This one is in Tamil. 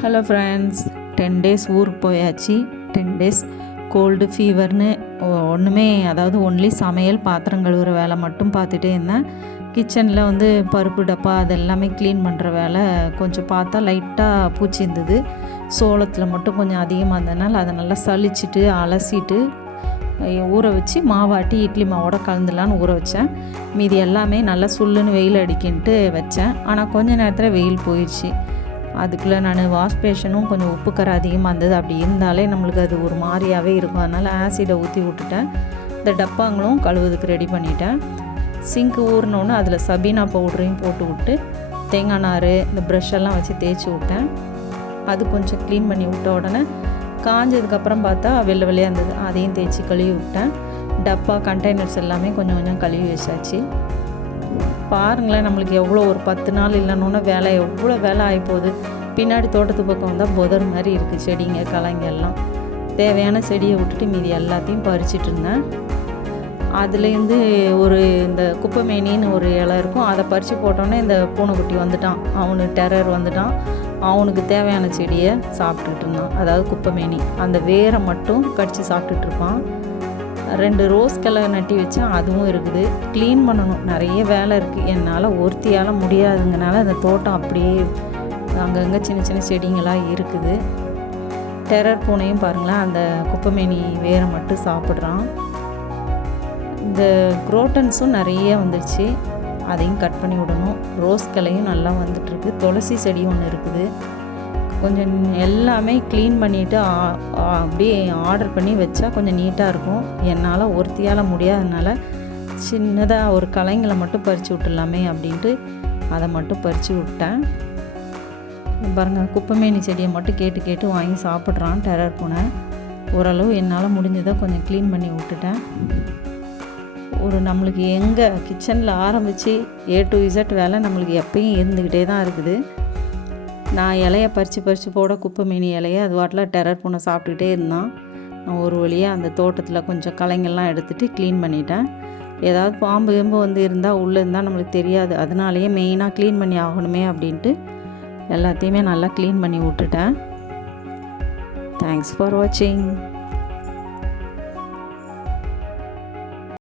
ஹலோ ஃப்ரெண்ட்ஸ், 10 டேஸ் ஊருக்கு போயாச்சு. 10 டேஸ் கோல்டு ஃபீவர்னு ஒன்றுமே, அதாவது ஒன்லி சமையல் பாத்திரம் கழுவுற வேலை மட்டும் பார்த்துட்டே இருந்தேன். கிச்சனில் வந்து பருப்பு டப்பா அது எல்லாமே க்ளீன் பண்ணுற வேலை கொஞ்சம் பார்த்தா லைட்டாக பூச்சி இருந்தது. சோளத்தில் மட்டும் கொஞ்சம் அதிகமாக இருந்ததுனால அதை நல்லா சலிச்சிட்டு அலசிட்டு ஊற வச்சு மாவாட்டி இட்லி மாவோட கலந்துலான்னு ஊற வச்சேன். மீதி எல்லாமே நல்லா சுல்லுன்னு வெயில் அடிக்கின்ட்டு வச்சேன். ஆனால் கொஞ்ச நேரத்தில் வெயில் போயிடுச்சு. அதுக்குள்ளே நான் வாஷ் பேஷனும் கொஞ்சம் உப்பு கரை அதிகமாக இருந்தது. அப்படி இருந்தாலே நம்மளுக்கு அது ஒரு மாதிரியாகவே இருக்கும். அதனால் ஆசிடை ஊற்றி விட்டுட்டேன். இந்த டப்பாங்களும் கழுவுறதுக்கு ரெடி பண்ணிட்டேன். சிங்க்கு ஊறினோன்னு அதில் சபீனா பவுடரையும் போட்டு விட்டு தேங்காய் நார் இந்த ப்ரஷ்ஷெல்லாம் வச்சு தேய்ச்சி விட்டேன். அது கொஞ்சம் க்ளீன் பண்ணி விட்ட உடனே காஞ்சதுக்கப்புறம் பார்த்தா வெள்ளை வெள்ளையாக இருந்தது. அதையும் தேய்ச்சி கழுவி விட்டேன். டப்பா கண்டெய்னர்ஸ் எல்லாமே கொஞ்சம் கொஞ்சம் கழுவி வச்சாச்சு. பாருங்களேன், நம்மளுக்கு எவ்வளோ ஒரு 10 நாள் இல்லைன்னா வேலை எவ்வளோ வேலை ஆகிப்போகுது. பின்னாடி தோட்டத்து பக்கம் வந்தால் புதர் மாதிரி இருக்குது. செடிங்க களைங்க எல்லாம் தேவையான செடியை விட்டுட்டு மீதி எல்லாத்தையும் பறிச்சிட்டு இருந்தேன். அதுலேருந்து ஒரு இந்த குப்பைமேனின்னு ஒரு இலை இருக்கும், அதை பறித்து போட்டோன்னே இந்த பூனைக்குட்டி வந்துட்டான். அவனுக்கு டெரர் வந்துட்டான். அவனுக்கு தேவையான செடியை சாப்பிட்டுட்டு இருந்தான். அதாவது குப்பைமேனி அந்த வேரை மட்டும் கடித்து சாப்பிட்டுட்ருப்பான். 2 ரோஸ் கலர் நட்டி வச்சா அதுவும் இருக்குது. க்ளீன் பண்ணணும், நிறைய வேலை இருக்குது. என்னால் ஒருத்தியால் முடியாதுங்கனால அந்த தோட்டம் அப்படியே அங்கங்கே சின்ன சின்ன செடிங்களாக இருக்குது. டெரர் பூனையும் பாருங்களேன், அந்த குப்பைமேனி வேரை மட்டும் சாப்பிட்றான். இந்த குரோட்டன்ஸும் நிறைய வந்துடுச்சு, அதையும் கட் பண்ணி விடணும். ரோஸ் கிளையும் நல்லா வந்துட்டுருக்கு. துளசி செடி ஒன்று இருக்குது. கொஞ்சம் எல்லாமே க்ளீன் பண்ணிவிட்டு அப்படியே ஆர்டர் பண்ணி வச்சா கொஞ்சம் நீட்டாக இருக்கும். என்னால் ஒருத்தியால் முடியாதனால சின்னதாக ஒரு களைங்களை மட்டும் பறித்து விட்டுடலாமே அப்படின்ட்டு அதை மட்டும் பறித்து விட்டேன். பாருங்கள், குப்பைமேனி செடியை மட்டும் கேட்டு கேட்டு வாங்கி சாப்பிட்றான் டெரர் பூனை. ஓரளவு என்னால் முடிஞ்சதை கொஞ்சம் க்ளீன் பண்ணி விட்டுட்டேன். நம்மளுக்கு எங்கே கிச்சனில் ஆரம்பித்து A to Z வேலை நம்மளுக்கு எப்பயும் இருந்துக்கிட்டே தான் இருக்குது. நான் இலையை பறித்து போட குப்பைமேனி இலையை அது வாட்டில் டெரர் பூனை சாப்பிட்டுக்கிட்டே இருந்தான். நான் ஒரு வழியாக அந்த தோட்டத்தில் கொஞ்சம் களைங்கள்லாம் எடுத்துகிட்டு க்ளீன் பண்ணிட்டேன். ஏதாவது பாம்பு எம்பு வந்து இருந்தால் உள்ளே இருந்தால் நம்மளுக்கு தெரியாது. அதனாலேயே மெயினாக க்ளீன் பண்ணி ஆகணுமே அப்படின்ட்டு எல்லாத்தையுமே நல்லா க்ளீன் பண்ணி விட்டுட்டேன். தேங்க்ஸ் ஃபார் வாட்சிங்.